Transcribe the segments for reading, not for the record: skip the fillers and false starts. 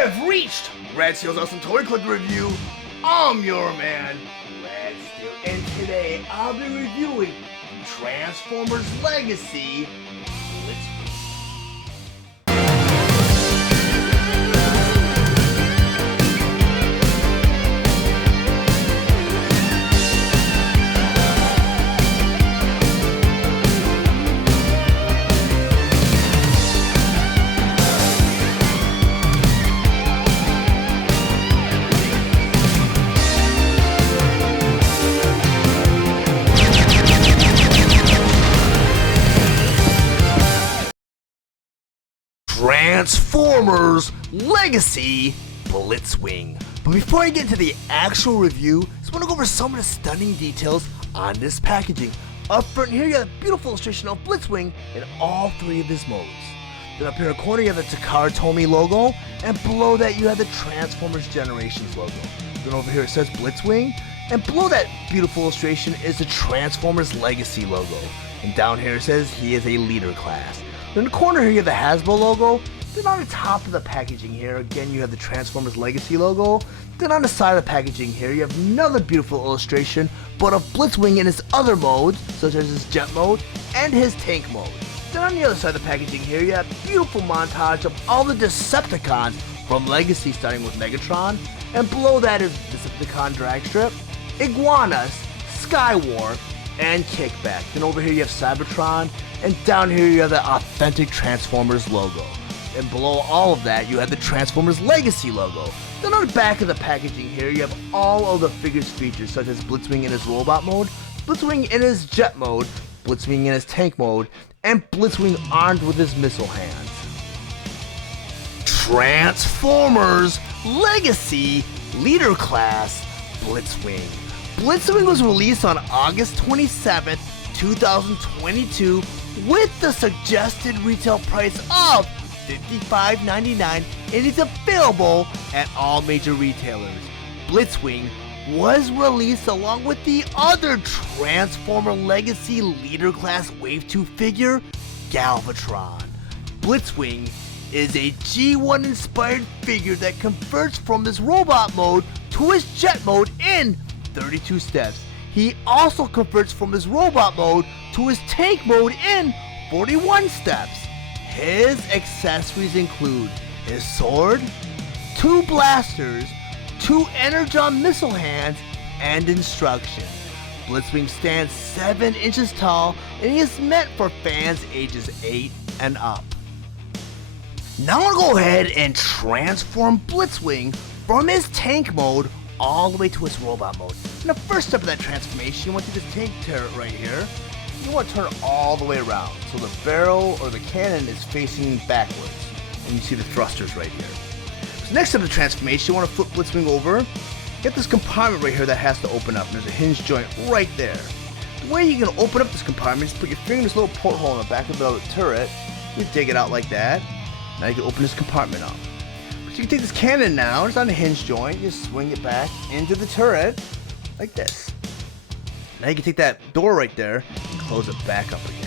have reached Red Steele's Awesome Toy Collector Review. I'm your man, Red Steele, and today I'll be reviewing Transformers Legacy Blitzwing. Transformers Legacy Blitzwing. But before I get into the actual review, I just want to go over some of the stunning details on this packaging. Up front here, you have a beautiful illustration of Blitzwing in all three of his modes. Then up here in the corner, you have the Takara Tomy logo, and below that, you have the Transformers Generations logo. Then over here, it says Blitzwing, and below that beautiful illustration is the Transformers Legacy logo. And down here, it says he is a leader class. In the corner here, you have the Hasbro logo. Then on the top of the packaging here, again, you have the Transformers Legacy logo. Then on the side of the packaging here, you have another beautiful illustration, but of Blitzwing in his other modes, such as his jet mode and his tank mode. Then on the other side of the packaging here, you have a beautiful montage of all the Decepticons from Legacy, starting with Megatron. And below that is Decepticon Dragstrip, Iguanas, Skywarp, and Kickback. Then over here you have Cybertron, and down here you have the authentic Transformers logo. And below all of that, you have the Transformers Legacy logo. Then on the back of the packaging here, you have all of the figures featured, such as Blitzwing in his robot mode, Blitzwing in his jet mode, Blitzwing in his tank mode, and Blitzwing armed with his missile hands. Transformers Legacy Leader Class Blitzwing. Blitzwing was released on August 27th, 2022 with the suggested retail price of $55.99 and is available at all major retailers. Blitzwing was released along with the other Transformer Legacy Leader Class Wave 2 figure, Galvatron. Blitzwing is a G1 inspired figure that converts from his robot mode to his jet mode in 32 steps. He also converts from his robot mode to his tank mode in 41 steps. His accessories include his sword, 2 blasters, 2 Energon missile hands, and instructions. Blitzwing stands 7 inches tall and he is meant for fans ages 8 and up. Now I'm going to go ahead and transform Blitzwing from his tank mode all the way to his robot mode. In the first step of that transformation, you want to take this tank turret right here. You want to turn it all the way around so the barrel or the cannon is facing backwards. And you see the thrusters right here. So next step of the transformation, you want to flip Blitzwing over. Get this compartment right here that has to open up. And there's a hinge joint right there. The way you're going to open up this compartment is put your finger in this little porthole in the back of the turret. You dig it out like that. Now you can open this compartment up. So you can take this cannon now, it's on a hinge joint, you just swing it back into the turret, like this. Now you can take that door right there and close it back up again.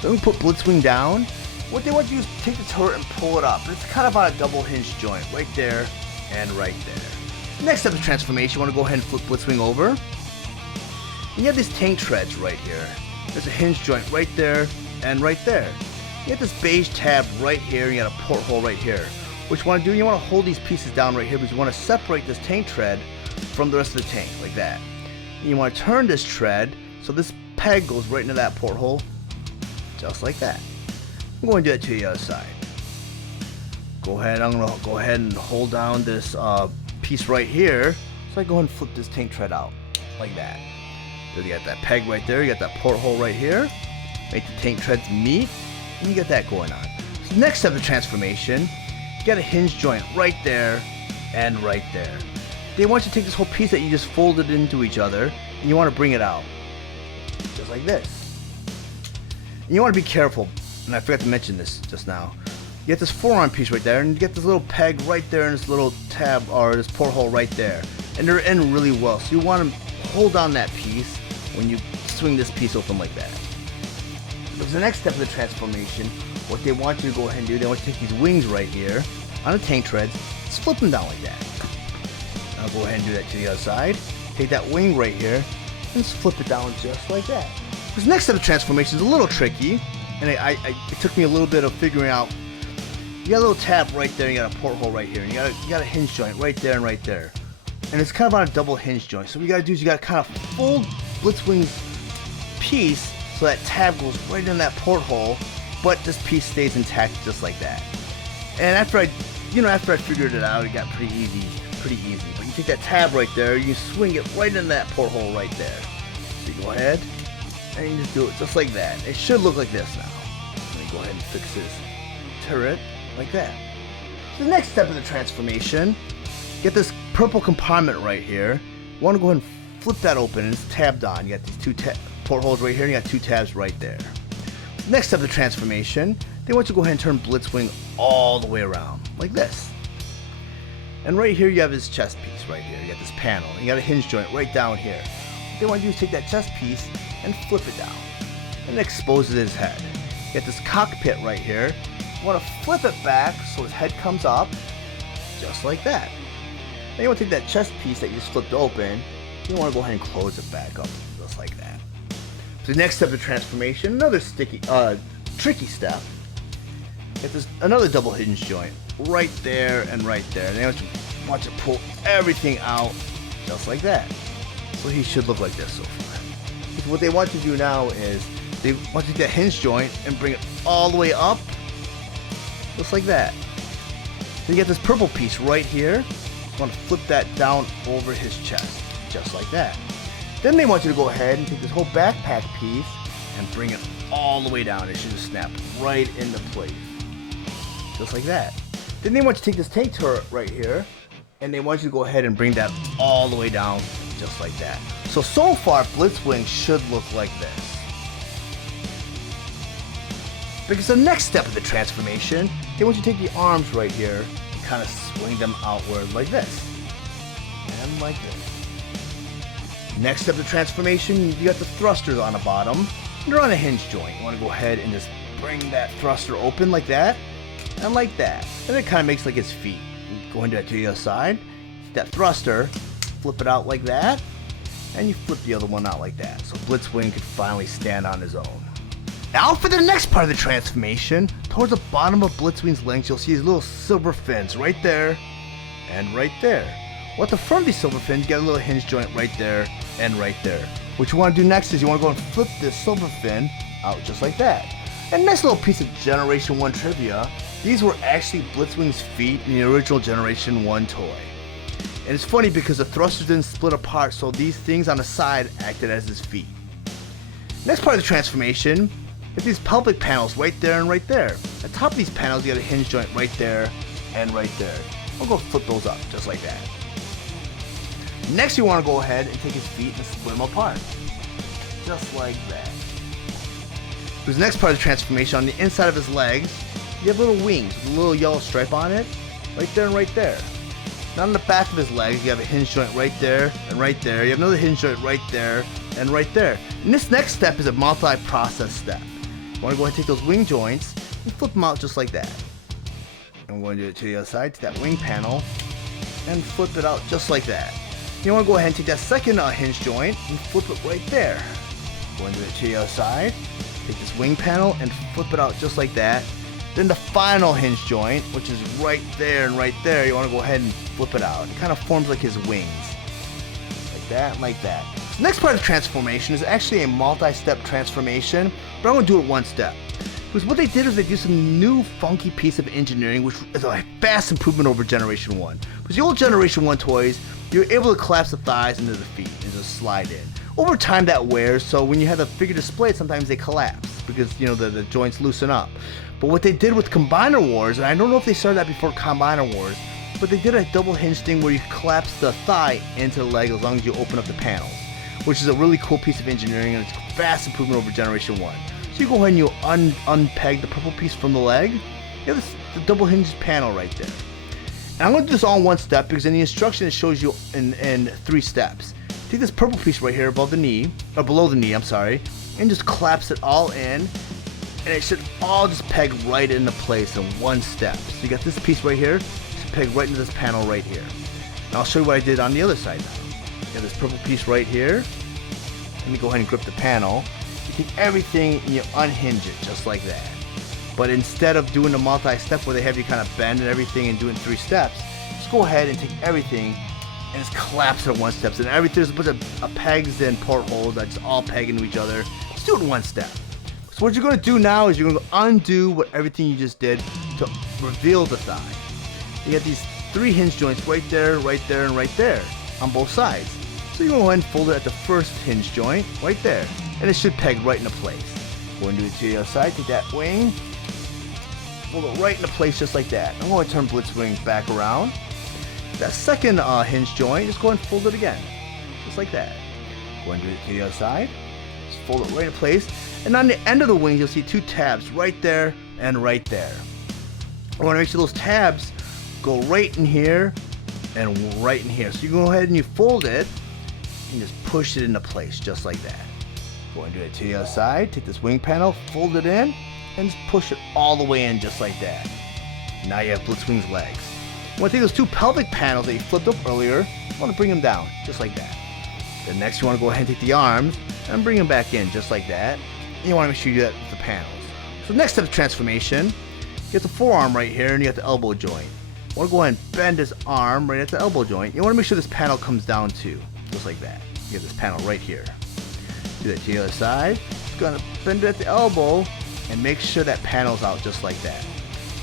Then we put Blitzwing down. What they want you to do is take the turret and pull it up. It's kind of on a double hinge joint, right there and right there. Next step of transformation, you want to go ahead and flip Blitzwing over. And you have these tank treads right here. There's a hinge joint right there and right there. You have this beige tab right here, and you got a porthole right here. What you want to do, you want to hold these pieces down right here because you want to separate this tank tread from the rest of the tank, like that. And you want to turn this tread so this peg goes right into that porthole, just like that. I'm going to do it to the other side. I'm going to go ahead and hold down this piece right here, so I go ahead and flip this tank tread out, like that. So you got that peg right there, you got that porthole right here, make the tank treads meet, and you got that going on. So next step of the transformation, you got a hinge joint right there and right there. They want you to take this whole piece that you just folded into each other and you want to bring it out. Just like this. And you want to be careful, and I forgot to mention this just now. You get this forearm piece right there and you get this little peg right there and this little tab or this porthole right there. And they're in really well. So you want to hold on that piece when you swing this piece open like that. Because the next step of the transformation, what they want you to go ahead and do, they want you to take these wings right here, on the tank treads, just flip them down like that. I'll go ahead and do that to the other side. Take that wing right here and just flip it down just like that. This next set of transformations is a little tricky, and it took me a little bit of figuring out. You got a little tab right there, you got a porthole right here, and you got a hinge joint right there and right there. And it's kind of on a double hinge joint. So what you gotta do is you gotta kind of fold Blitzwing's piece so that tab goes right in that porthole, but this piece stays intact just like that. And after I figured it out, it got pretty easy. But you take that tab right there, you swing it right in that porthole right there. So you go ahead and you just do it just like that. It should look like this now. Let me go ahead and fix this turret like that. So the next step of the transformation, get this purple compartment right here. You want to go ahead and flip that open, and it's tabbed on. You got these two portholes right here, and you got two tabs right there. Next step of the transformation, they want you to go ahead and turn Blitzwing all the way around, like this. And right here you have his chest piece right here. You got this panel, and you got a hinge joint right down here. What they want you to do is take that chest piece and flip it down, and it exposes his head. You got this cockpit right here. You want to flip it back so his head comes up, just like that. Then you want to take that chest piece that you just flipped open, you want to go ahead and close it back up, just like that. So the next step of transformation, another tricky step. Get this another double hinge joint right there and right there. And then you want to pull everything out, just like that. So he should look like this so far. So what they want you to do now is they want you to get that hinge joint and bring it all the way up, just like that. Then you get this purple piece right here. You want to flip that down over his chest, just like that. Then they want you to go ahead and take this whole backpack piece and bring it all the way down. It should just snap right into place, just like that. Then they want you to take this tank turret right here, and they want you to go ahead and bring that all the way down, just like that. So far, Blitzwing should look like this. Because the next step of the transformation, they want you to take the arms right here and kind of swing them outward like this. And like this. Next step of the transformation, you got the thrusters on the bottom. They're on a hinge joint. You want to go ahead and just bring that thruster open like that. And like that. And it kind of makes like his feet. You go into that to the other side. Take that thruster, flip it out like that. And you flip the other one out like that. So Blitzwing could finally stand on his own. Now for the next part of the transformation, towards the bottom of Blitzwing's legs, you'll see his little silver fins right there and right there. Well, at the front of these silver fins, you get a little hinge joint right there and right there. What you want to do next is you want to go and flip this silver fin out just like that. And nice little piece of Generation 1 trivia, these were actually Blitzwing's feet in the original Generation 1 toy. And it's funny because the thrusters didn't split apart, so these things on the side acted as his feet. Next part of the transformation, get these pelvic panels right there and right there. At the top of these panels, you got a hinge joint right there and right there. I'll go flip those up just like that. Next, you want to go ahead and take his feet and split them apart, just like that. For the next part of the transformation, on the inside of his legs, you have little wings with a little yellow stripe on it, right there and right there. Now on the back of his legs, you have a hinge joint right there and right there. You have another hinge joint right there and right there. And this next step is a multi-process step. You want to go ahead and take those wing joints and flip them out just like that. And we're going to do it to the other side, to that wing panel, and flip it out just like that. You want to go ahead and take that second hinge joint and flip it right there. Go into it to the other side, take this wing panel and flip it out just like that. Then the final hinge joint, which is right there and right there, you want to go ahead and flip it out. It kind of forms like his wings. Like that and like that. The next part of the transformation is actually a multi-step transformation, but I'm going to do it one step. Because what they did is they did some new funky piece of engineering, which is a vast improvement over Generation 1. Because the old Generation 1 toys, you were able to collapse the thighs into the feet and just slide in. Over time that wears, so when you have the figure displayed, sometimes they collapse because, you know, the joints loosen up. But what they did with Combiner Wars, and I don't know if they started that before Combiner Wars, but they did a double hinge thing where you collapse the thigh into the leg as long as you open up the panels, which is a really cool piece of engineering, and it's a vast improvement over Generation 1. So you go ahead and you unpeg the purple piece from the leg, you have the double hinge panel right there. And I'm going to do this all in one step because in the instruction it shows you in 3 steps. Take this purple piece right here above the knee, or below the knee, I'm sorry, and just collapse it all in. and it should all just peg right into place in one step. So you got this piece right here, should peg right into this panel right here. And I'll show you what I did on the other side now. You got this purple piece right here. Let me go ahead and grip the panel. You take everything and you unhinge it just like that. But instead of doing the multi-step where they have you kind of bend and everything and do it in 3 steps, just go ahead and take everything and just collapse it in 1 step. And there's a bunch of pegs and portholes that just all peg into each other. Just do it in 1 step. So what you're going to do now is you're going to undo everything you just did to reveal the thigh. You got these 3 hinge joints right there, and right there on both sides. So you're going to go ahead and fold it at the first hinge joint right there, and it should peg right into place. Go and do it to the other side. Take that wing, fold it right into place just like that. I'm going to turn Blitzwing back around. That second hinge joint, just go ahead and fold it again, just like that. Go and do it to the other side. Just fold it right into place. And on the end of the wings, you'll see 2 tabs right there and right there. I want to make sure those tabs go right in here and right in here. So you go ahead and you fold it and just push it into place just like that. Go and do it to the other side. Take this wing panel, fold it in, and just push it all the way in just like that. Now you have Blitzwing's legs. You want to take those 2 pelvic panels that you flipped up earlier, you want to bring them down just like that. Then next you want to go ahead and take the arms and bring them back in just like that. And you want to make sure you do that with the panels. So next step of transformation, you got the forearm right here and you got the elbow joint. You want to go ahead and bend this arm right at the elbow joint. You want to make sure this panel comes down too, just like that. You get this panel right here. Do that to the other side. Just going to bend it at the elbow and make sure that panel's out just like that.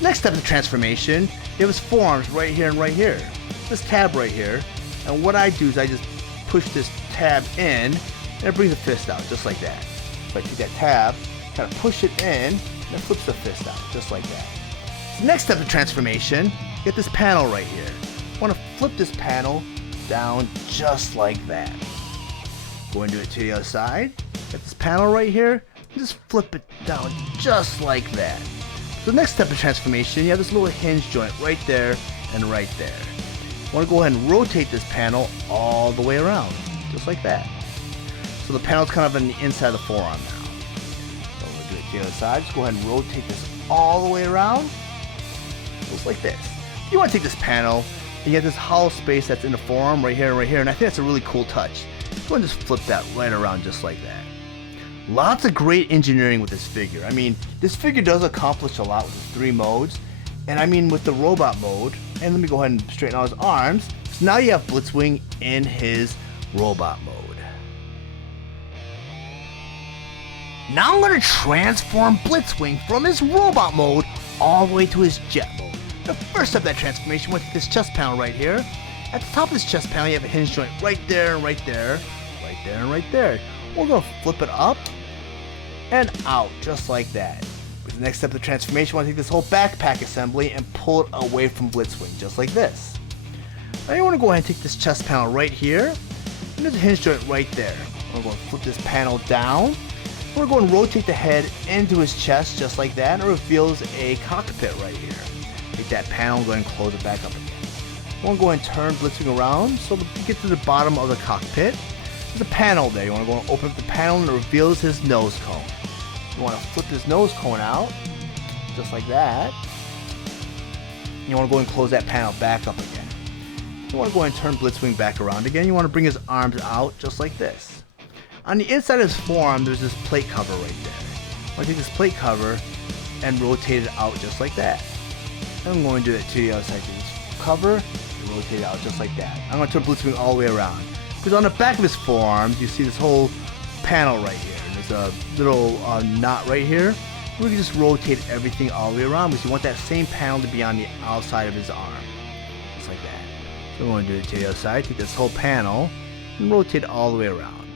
Next step of transformation, you have his forearms right here and right here. This tab right here. And what I do is I just push this tab in and it brings the fist out just like that. So I take that tab, kind of push it in, and it flips the fist out just like that. So next step of transformation, you get this panel right here. You want to flip this panel down just like that. Go and do it to the other side. Get this panel right here, and just flip it down just like that. So next step of transformation, you have this little hinge joint right there and right there. You want to go ahead and rotate this panel all the way around, just like that. So the panel's kind of on the inside of the forearm now. So we'll do it to the other side. Just go ahead and rotate this all the way around, just like this. You want to take this panel, and you get this hollow space that's in the forearm right here and right here, and I think that's a really cool touch. Go ahead and just flip that right around just like that. Lots of great engineering with this figure. I mean, this figure does accomplish a lot with the 3 modes, and I mean with the robot mode, and let me go ahead and straighten out his arms. So now you have Blitzwing in his robot mode. Now I'm going to transform Blitzwing from his robot mode all the way to his jet mode. The first step of that transformation, we'll take this chest panel right here. At the top of this chest panel, you have a hinge joint right there and right there, right there and right there. We're going to flip it up and out just like that. With the next step of the transformation, we're going to take this whole backpack assembly and pull it away from Blitzwing just like this. Now you want to go ahead and take this chest panel right here, and there's a hinge joint right there. We're going to flip this panel down. We're going to rotate the head into his chest just like that, and it reveals a cockpit right here. Take that panel, go ahead and close it back up again. We're going to go ahead and turn Blitzwing around so that you get to the bottom of the cockpit. There's a panel there. You want to go and open up the panel and it reveals his nose cone. You want to flip his nose cone out, just like that. You want to go and close that panel back up again. You want to go ahead and turn Blitzwing back around again. You want to bring his arms out just like this. On the inside of his forearm, there's this plate cover right there. I'm going to take this plate cover and rotate it out just like that. I'm going to do it to the other side. Take this cover and rotate it out just like that. I'm going to turn Blitzwing all the way around. Because on the back of his forearms, you see this whole panel right here. And there's a little knot right here. We can just rotate everything all the way around because you want that same panel to be on the outside of his arm. Just like that. So we're going to do it to the other side. Take this whole panel and rotate it all the way around.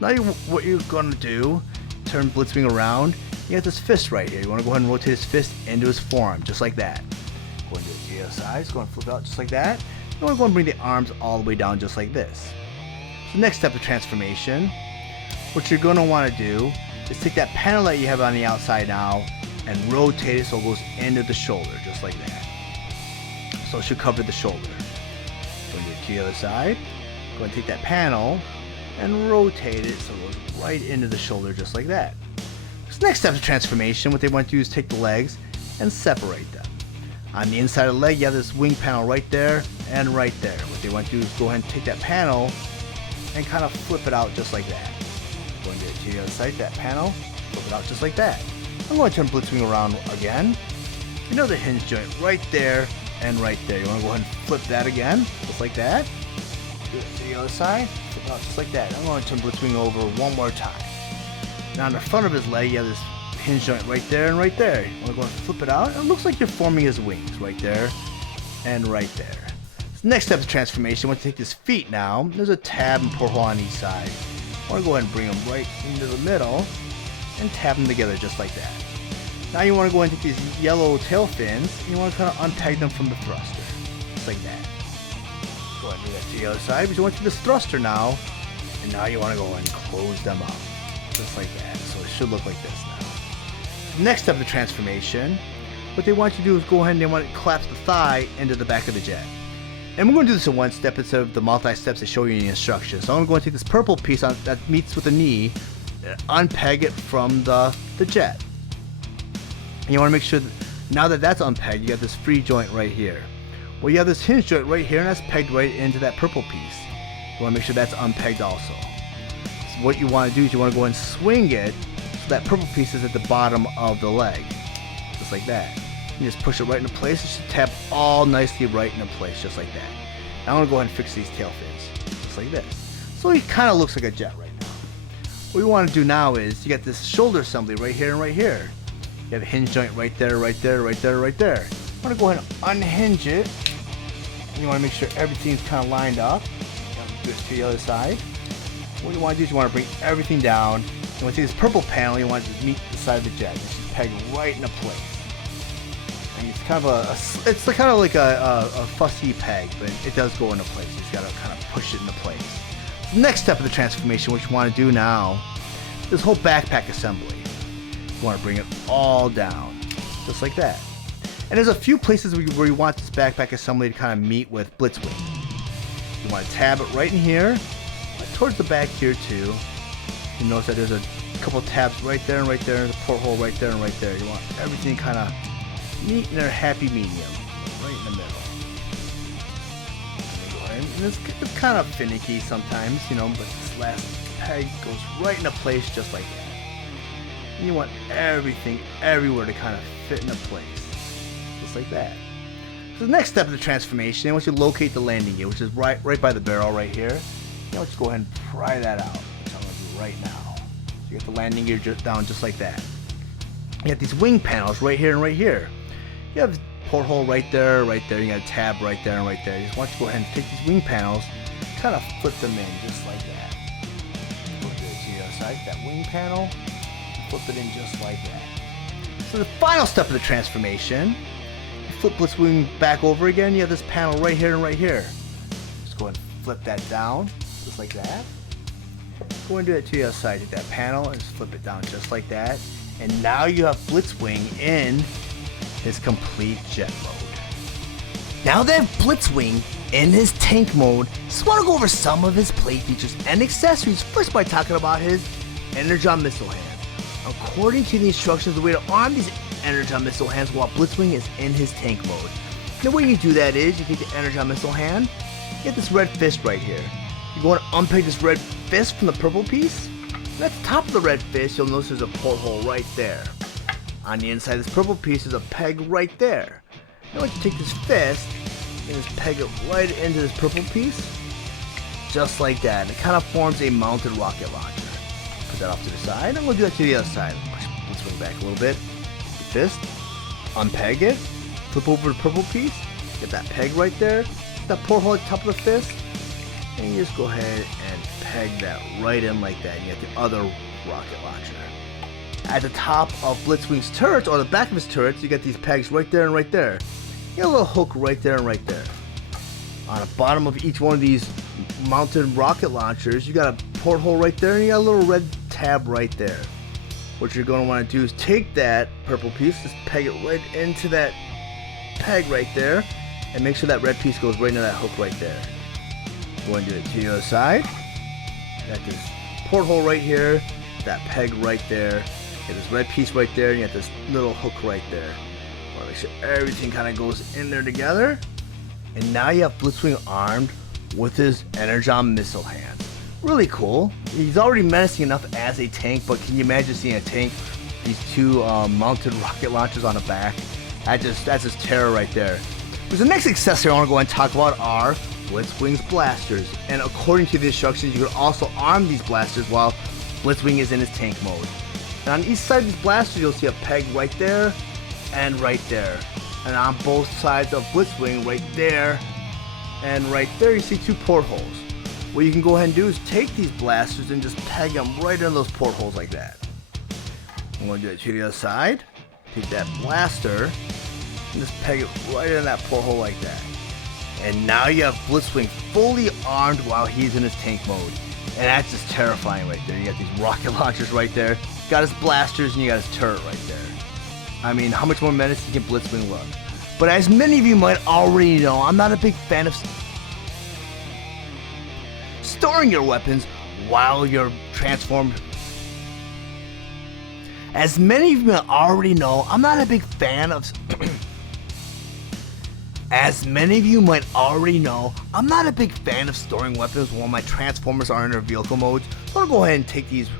So now what you're going to do, turn Blitzwing around. You got this fist right here. You want to go ahead and rotate his fist into his forearm, just like that. Go and do it to the other side. Just go and flip it out just like that. You want to go and bring the arms all the way down just like this. So next step of transformation, what you're going to want to do is take that panel that you have on the outside now and rotate it so it goes into the shoulder, just like that. So it should cover the shoulder. Go and do it to the other side. Go and take that panel and rotate it so it goes right into the shoulder, just like that. So Next step of transformation, what they want to do is take the legs and separate them. On the inside of the leg, you have this wing panel right there and right there. What they want to do is go ahead and take that panel and kind of flip it out just like that. Going to the other side, that panel, flip it out just like that. I'm going to turn Blitzwing around again. Another hinge joint right there and right there. You want to go ahead and flip that again, just like that. Do it to the other side, flip it out just like that. I'm going to turn Blitzwing over one more time. Now on the front of his leg, you have this hinge joint right there and right there. You want to go and flip it out. It looks like you're forming his wings right there and right there. So next step of transformation, I want to take his feet now. There's a tab and porthole on each side. I want to go ahead and bring them right into the middle and tab them together just like that. Now you want to go ahead and take these yellow tail fins and you want to kind of untag them from the thruster. Just like that. Go ahead and do that to the other side, but you want to do this thruster now, and now you want to go ahead and close them up. Just like that. So it should look like this now. Next step of the transformation, what they want you to do is go ahead and they want to collapse the thigh into the back of the jet. And we're going to do this in one step instead of the multi-steps they show you in the instructions. So I'm going to take this purple piece that meets with the knee, unpeg it from the jet. And you want to make sure that now that that's unpegged, you got this free joint right here. Well, you have this hinge joint right here, and that's pegged right into that purple piece. You want to make sure that's unpegged also. So what you want to do is you want to go and swing it so that purple piece is at the bottom of the leg. Just like that. You just push it right into place. It should tap all nicely right into place, just like that. Now I'm going to go ahead and fix these tail fins, just like this. So he kind of looks like a jet right now. What we want to do now is, you got this shoulder assembly right here and right here. You have a hinge joint right there, right there, right there, right there. You want to go ahead and unhinge it. And you want to make sure everything's kind of lined up. Do this to the other side. What you want to do is you want to bring everything down. And when you see this purple panel, you want to meet the side of the jet. It's just pegged right into place. And it's kind of like a fussy peg, but it does go into place. You just got to kind of push it into place. The next step of the transformation, what you want to do now, this whole backpack assembly. You want to bring it all down, just like that. And there's a few places where you want this backpack assembly to kind of meet with Blitzwing. You want to tab it right in here, towards the back here too. You notice that there's a couple tabs right there and right there, and a porthole right there and right there. You want everything kind of meet in their happy medium, right in the middle. And it's kind of finicky sometimes, you know, but this last peg goes right into place just like that. And you want everything everywhere to kind of fit into place, just like that. So the next step of the transformation, once you locate the landing gear, which is right by the barrel right here, now let's go ahead and pry that out, which I'm going to do right now. So you get the landing gear down just like that. You have these wing panels right here and right here. You have a porthole right there, you got a tab right there and right there. You just want to go ahead and take these wing panels, kind of flip them in just like that. Go to the other side, that wing panel, flip it in just like that. So the final step of the transformation, you flip Blitzwing back over again, you have this panel right here and right here. Just go ahead and flip that down, just like that. Go and do it to the other side, take that panel and just flip it down just like that. And now you have Blitzwing in his complete jet mode. Now that Blitzwing in his tank mode, just want to go over some of his plate features and accessories, first by talking about his Energon missile hand. According to the instructions, the way to arm these Energon missile hands while Blitzwing is in his tank mode. The way you do that is, you take the Energon missile hand, you get this red fist right here. You go and unpeg this red fist from the purple piece, and at the top of the red fist, you'll notice there's a porthole right there. On the inside of this purple piece is a peg right there. Now I can take this fist and just peg it right into this purple piece, just like that. And it kind of forms a mounted rocket launcher. Put that off to the side. I'm going to do that to the other side. Let's swing back a little bit. Fist, unpeg it, flip over the purple piece, get that peg right there, that porthole at the top of the fist, and you just go ahead and peg that right in like that. You get the other rocket launcher. At the top of Blitzwing's turrets, or the back of his turrets, you get these pegs right there and right there. You get a little hook right there and right there. On the bottom of each one of these mounted rocket launchers, you got a porthole right there, and you got a little red tab right there. What you're going to want to do is take that purple piece, just peg it right into that peg right there, and make sure that red piece goes right into that hook right there. Go and do it to the other side. Got this porthole right here, that peg right there, You got this red piece right there, and you got this little hook right there. Want to make sure everything kind of goes in there together. And now you have Blitzwing armed with his Energon missile hand. Really cool. He's already menacing enough as a tank, but can you imagine seeing a tank, these two mounted rocket launchers on the back? That's just terror right there. Because the next accessory I want to go and talk about are Blitzwing's blasters. And according to the instructions, you can also arm these blasters while Blitzwing is in his tank mode. And on each side of these blasters, you'll see a peg right there and right there. And on both sides of Blitzwing, right there and right there, you see 2 portholes. What you can go ahead and do is take these blasters and just peg them right in those portholes like that. I'm going to do it to the other side. Take that blaster and just peg it right in that porthole like that. And now you have Blitzwing fully armed while he's in his tank mode. And that's just terrifying right there. You got these rocket launchers right there. Got his blasters and you got his turret right there. I mean, how much more menacing can Blitzwing look? But as many of you might already know, I'm not a big fan of storing your weapons while you're transformed. As many of you already know, I'm not a big fan of storing weapons while my Transformers are in their vehicle modes. So I'm gonna go ahead and take these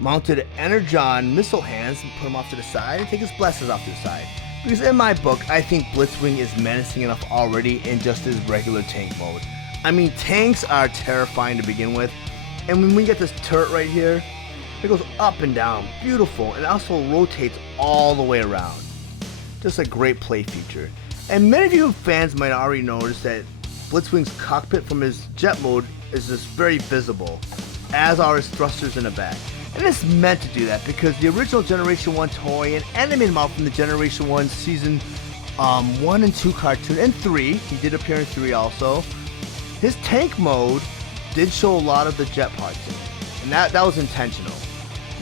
mounted Energon missile hands and put them off to the side and take his blasters off to the side. Because in my book, I think Blitzwing is menacing enough already in just his regular tank mode. I mean, tanks are terrifying to begin with, and when we get this turret right here, it goes up and down, beautiful, and also rotates all the way around. Just a great play feature. And many of you fans might already notice that Blitzwing's cockpit from his jet mode is just very visible, as are his thrusters in the back. And it's meant to do that because the original Generation 1 toy and animated model from the Generation 1 Season 1 and 2 cartoon, and 3, he did appear in 3 also, his tank mode did show a lot of the jet parts in it. And that was intentional.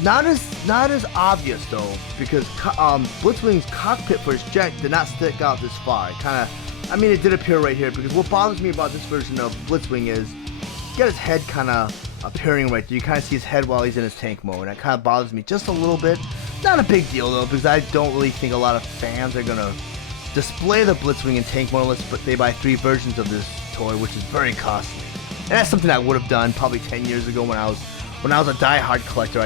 Not as obvious though, because Blitzwing's cockpit for his jet did not stick out this far. It did appear right here, because what bothers me about this version of Blitzwing is you got his head kind of appearing right there. You kind of see his head while he's in his tank mode. That kind of bothers me just a little bit. Not a big deal though, because I don't really think a lot of fans are gonna display the Blitzwing in tank mode unless they buy 3 versions of this toy, which is very costly. And that's something I would have done probably 10 years ago when I was a die-hard collector.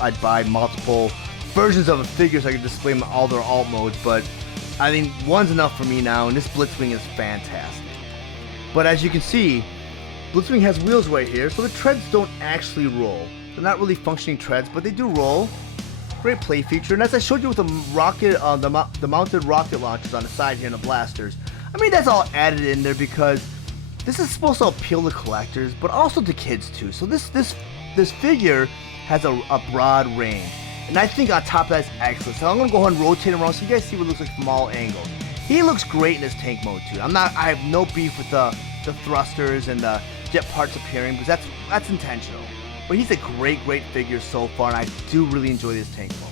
I'd buy multiple versions of a figure so I could display them all their alt modes. But I think one's enough for me now, and this Blitzwing is fantastic. But as you can see, Blitzwing has wheels right here, so the treads don't actually roll. They're not really functioning treads, but they do roll. Great play feature, and as I showed you with the mounted rocket launchers on the side here and the blasters, I mean, that's all added in there because this is supposed to appeal to collectors, but also to kids too. So this figure has a broad range, and I think on top of that is excellent. So I'm gonna go ahead and rotate him around so you guys see what it looks like from all angles. He looks great in his tank mode too. I have no beef with the thrusters and the jet parts appearing, because that's intentional. But he's a great figure so far, and I do really enjoy this tank mode.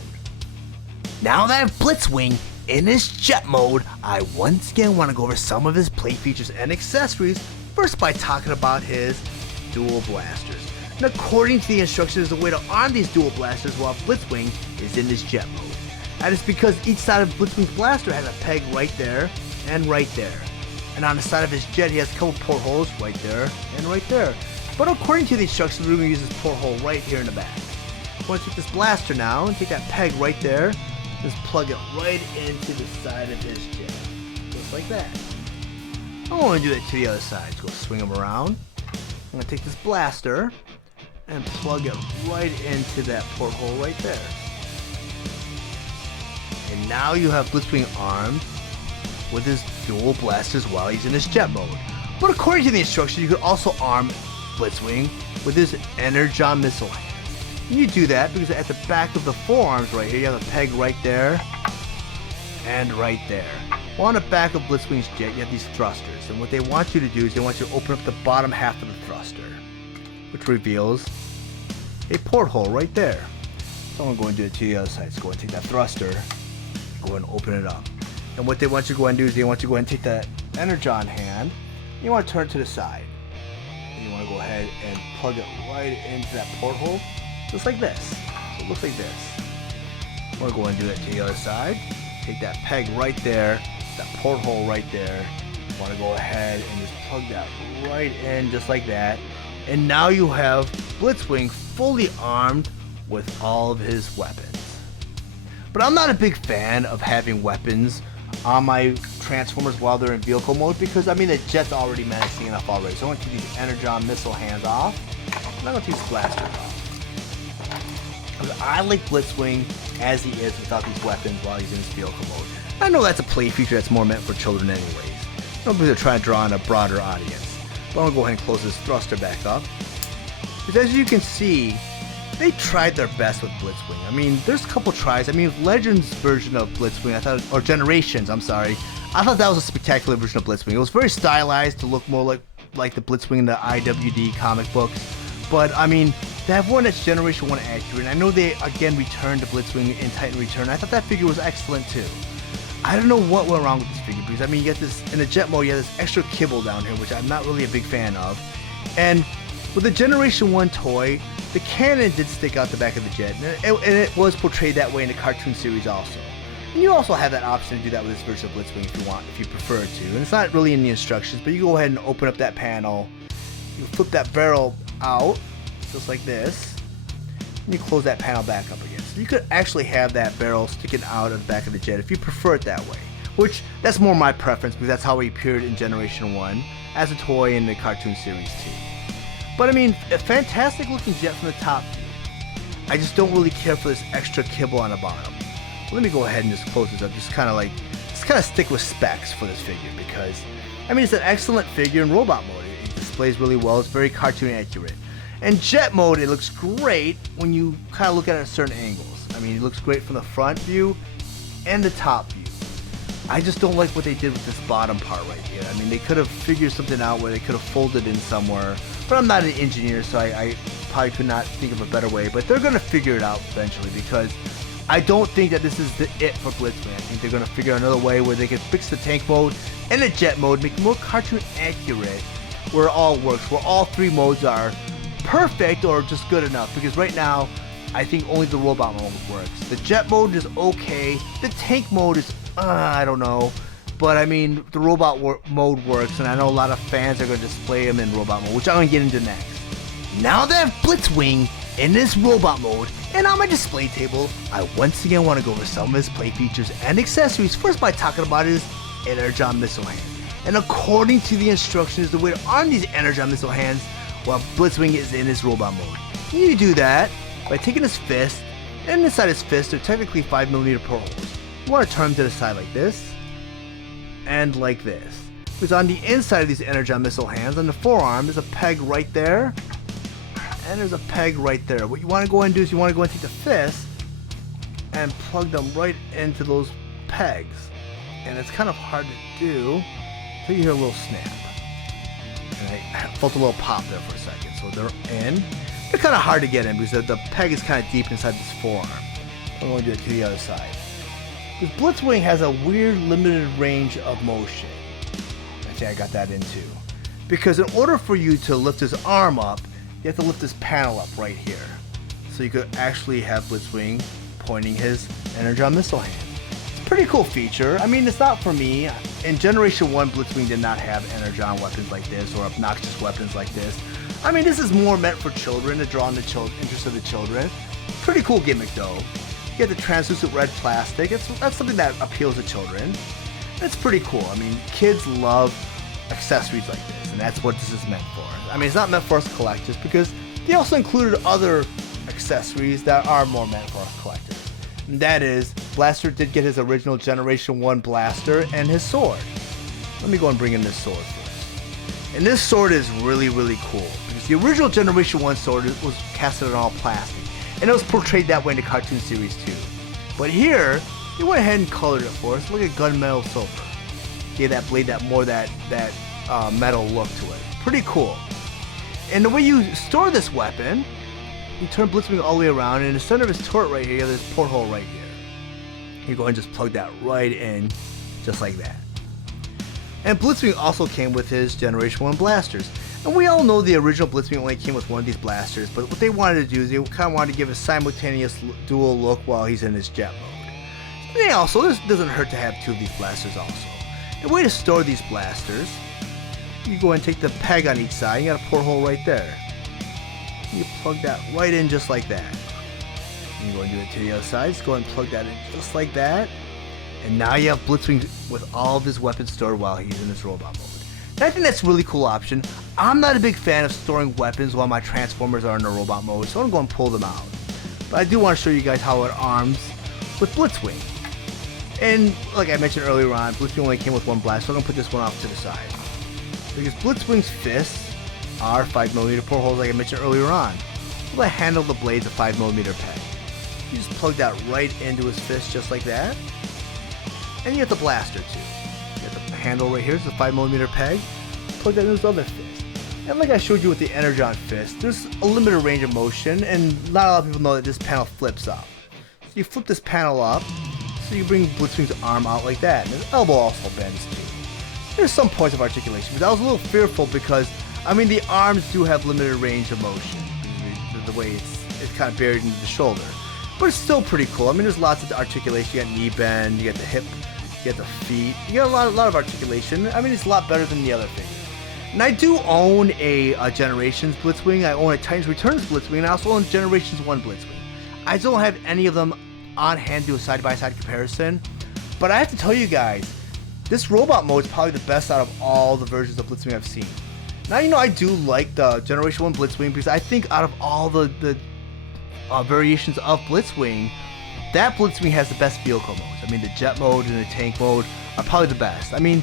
Now that I have Blitzwing in his jet mode, I once again want to go over some of his play features and accessories, first by talking about his dual blasters. And according to the instructions, the way to arm these dual blasters while Blitzwing is in his jet mode. That is because each side of Blitzwing's blaster has a peg right there and right there. And on the side of his jet, he has a couple portholes right there and right there. But according to the instructions, we're going to use this porthole right here in the back. I'm going to take this blaster now and take that peg right there, just plug it right into the side of his jet, just like that. I'm going to do that to the other side. So go swing him around. I'm going to take this blaster and plug it right into that porthole right there. And now you have Blitzwing armed with his dual blasters while he's in his jet mode. But according to the instructions, you could also arm Blitzwing with his Energon missile hands. And you do that because at the back of the forearms right here, you have a peg right there and right there. Well, on the back of Blitzwing's jet, you have these thrusters. And what they want you to do is they want you to open up the bottom half of the thruster, which reveals a porthole right there. So I'm going to do it to the other side. So go and take that thruster, go and open it up. And what they want you to go and do is they want you to go and take that Energon hand, and you want to turn it to the side. And you want to go ahead and plug it right into that porthole, just like this. So it looks like this. I'm gonna go and do that to the other side. Take that peg right there, that porthole right there. I want to go ahead and just plug that right in just like that. And now you have Blitzwing fully armed with all of his weapons. But I'm not a big fan of having weapons on my Transformers while they're in vehicle mode because, I mean, the jet's already menacing enough already. So I'm going to take these Energon missile hands off. And I'm going to take these blasters off. Because I like Blitzwing as he is without these weapons while he's in his vehicle mode. I know that's a play feature that's more meant for children anyways. I don't believe they're trying to draw in a broader audience. But I'm going to go ahead and close this thruster back up. Because as you can see, they tried their best with Blitzwing. I mean, there's a couple tries. I mean, Legends version of Blitzwing, I thought, or Generations, I'm sorry. I thought that was a spectacular version of Blitzwing. It was very stylized to look more like the Blitzwing in the IWD comic books. But, I mean, they have one that's Generation 1 accurate. And I know they, again, returned to Blitzwing in Titan Return. I thought that figure was excellent, too. I don't know what went wrong with this figure, because, I mean, you get this, in the jet mode, you have this extra kibble down here, which I'm not really a big fan of. And with the Generation 1 toy, the cannon did stick out the back of the jet, and it was portrayed that way in the cartoon series also. And you also have that option to do that with this version of Blitzwing if you want, if you prefer to. And it's not really in the instructions, but you go ahead and open up that panel. You flip that barrel out, just like this, and you close that panel back up again. So you could actually have that barrel sticking out of the back of the jet if you prefer it that way. Which, that's more my preference, because that's how he appeared in Generation 1 as a toy in the cartoon series too. But I mean, a fantastic looking jet from the top view. I just don't really care for this extra kibble on the bottom. Let me go ahead and just close this up, just kind of stick with specs for this figure, because I mean, it's an excellent figure in robot mode. It displays really well, it's very cartoon accurate. In jet mode, it looks great when you kind of look at it at certain angles. I mean, it looks great from the front view and the top view. I just don't like what they did with this bottom part right here. I mean, they could have figured something out where they could have folded in somewhere. But I'm not an engineer, so I probably could not think of a better way. But they're going to figure it out eventually, because I don't think that this is it for Blitzwing. I think they're going to figure out another way where they can fix the tank mode and the jet mode, make it more cartoon accurate, where it all works, where all three modes are perfect or just good enough. Because right now, I think only the robot mode works. The jet mode is okay. The tank mode is, I don't know. But I mean, the robot mode works, and I know a lot of fans are going to display him in robot mode, which I'm going to get into next. Now that I have Blitzwing in this robot mode and on my display table, I once again want to go over some of his play features and accessories, first by talking about his Energon missile hand. And according to the instructions, the way to arm these Energon missile hands while Blitzwing is in his robot mode. You do that by taking his fist, and inside his fist are technically 5mm portholes. You want to turn them to the side like this, and like this. Because on the inside of these Energon missile hands, on the forearm, there's a peg right there, and there's a peg right there. What you want to go and do is you want to go and take the fist and plug them right into those pegs. And it's kind of hard to do until you hear a little snap. And I felt a little pop there for a second. So they're in. They're kind of hard to get in because the peg is kind of deep inside this forearm. I'm going to do it to the other side. Because Blitzwing has a weird limited range of motion. I think I got that in too. Because in order for you to lift his arm up, you have to lift this panel up right here. So you could actually have Blitzwing pointing his Energon missile hand. It's a pretty cool feature. I mean, it's not for me. In Generation 1, Blitzwing did not have Energon weapons like this or obnoxious weapons like this. I mean, this is more meant for children, to draw in the interest of the children. Pretty cool gimmick though. You get the translucent red plastic. That's something that appeals to children. It's pretty cool. I mean, kids love accessories like this, and that's what this is meant for. I mean, it's not meant for us collectors because they also included other accessories that are more meant for us collectors. And that is, Blaster did get his original Generation 1 blaster and his sword. Let me go and bring in this sword first. And this sword is really, really cool because the original Generation 1 sword was casted in all plastic. And it was portrayed that way in the cartoon series too. But here, they went ahead and colored it for us. Look at gunmetal silver. Gave that blade that metal look to it. Pretty cool. And the way you store this weapon, you turn Blitzwing all the way around, and in the center of his turret right here, you have this porthole right here. You go and just plug that right in, just like that. And Blitzwing also came with his Generation 1 blasters. And we all know the original Blitzwing only came with one of these blasters, but what they wanted to do is they kind of wanted to give a simultaneous dual look while he's in his jet mode. And also, this doesn't hurt to have two of these blasters also. A way to store these blasters, you go and take the peg on each side, you got a porthole right there. You plug that right in just like that. And you go and do it to the other side, just go and plug that in just like that. And now you have Blitzwing with all of his weapons stored while he's in this robot mode. And I think that's a really cool option. I'm not a big fan of storing weapons while my Transformers are in the robot mode, so I'm going to pull them out. But I do want to show you guys how it arms with Blitzwing. And like I mentioned earlier on, Blitzwing only came with one blast, so I'm going to put this one off to the side. Because Blitzwing's fists are 5mm portholes like I mentioned earlier on. We'll handle the blades a 5mm peg. You just plug that right into his fist just like that. And you get the blaster too. You get the handle right here, it's a 5mm peg. Plug that into his other fist. And like I showed you with the Energon fist, there's a limited range of motion, and not a lot of people know that this panel flips up. So you flip this panel up, so you bring Blitzwing's arm out like that, and his elbow also bends too. There's some points of articulation, but I was a little fearful because, I mean, the arms do have limited range of motion, the way it's kind of buried into the shoulder. But it's still pretty cool. I mean, there's lots of articulation. You got knee bend, you got the hip, you got the feet. You got a lot of articulation. I mean, it's a lot better than the other thing. And I do own a Generations Blitzwing. I own a Titans Returns Blitzwing, and I also own Generations 1 Blitzwing. I don't have any of them on hand to do a side-by-side comparison, but I have to tell you guys, this robot mode is probably the best out of all the versions of Blitzwing I've seen. Now, you know, I do like the Generation 1 Blitzwing because I think out of all the variations of Blitzwing, that Blitzwing has the best vehicle modes. I mean, the jet mode and the tank mode are probably the best. I mean,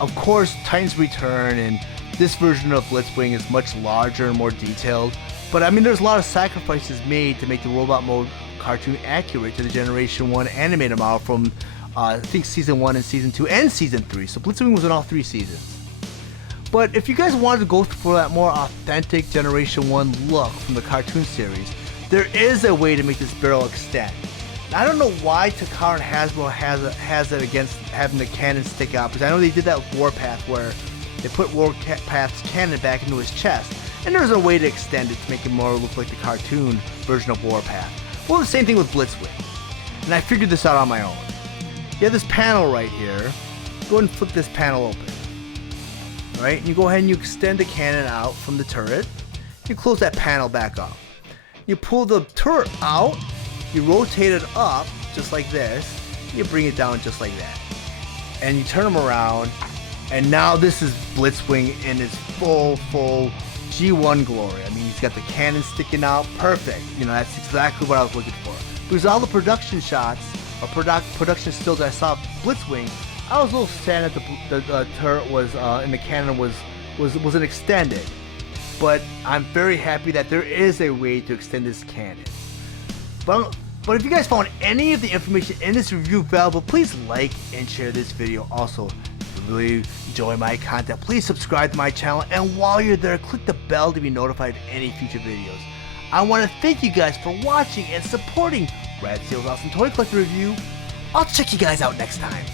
of course, Titans Return and this version of Blitzwing is much larger and more detailed, but I mean, there's a lot of sacrifices made to make the robot mode cartoon accurate to the Generation 1 animated model from, I think, Season 1 and Season 2 and Season 3. So Blitzwing was in all 3 seasons. But if you guys wanted to go for that more authentic Generation 1 look from the cartoon series, there is a way to make this barrel extend. I don't know why Takara and Hasbro has it against having the cannon stick out, because I know they did that with Warpath where they put Warpath's cannon back into his chest, and there's a way to extend it to make it more look like the cartoon version of Warpath. Well, the same thing with Blitzwing, and I figured this out on my own. You have this panel right here. Go ahead and flip this panel open. Alright, and you go ahead and you extend the cannon out from the turret. You close that panel back up. You pull the turret out, you rotate it up just like this, you bring it down just like that. And you turn them around, and now this is Blitzwing in its full G1 glory. I mean, he's got the cannon sticking out, perfect. You know, that's exactly what I was looking for. Because all the production shots, or production stills I saw of Blitzwing, I was a little sad that the turret was, and the cannon wasn't extended. But I'm very happy that there is a way to extend this cannon. But if you guys found any of the information in this review valuable, please like and share this video. Also, if you really enjoy my content, please subscribe to my channel. And while you're there, click the bell to be notified of any future videos. I want to thank you guys for watching and supporting Brad Steele's Awesome Toy Collector Review. I'll check you guys out next time.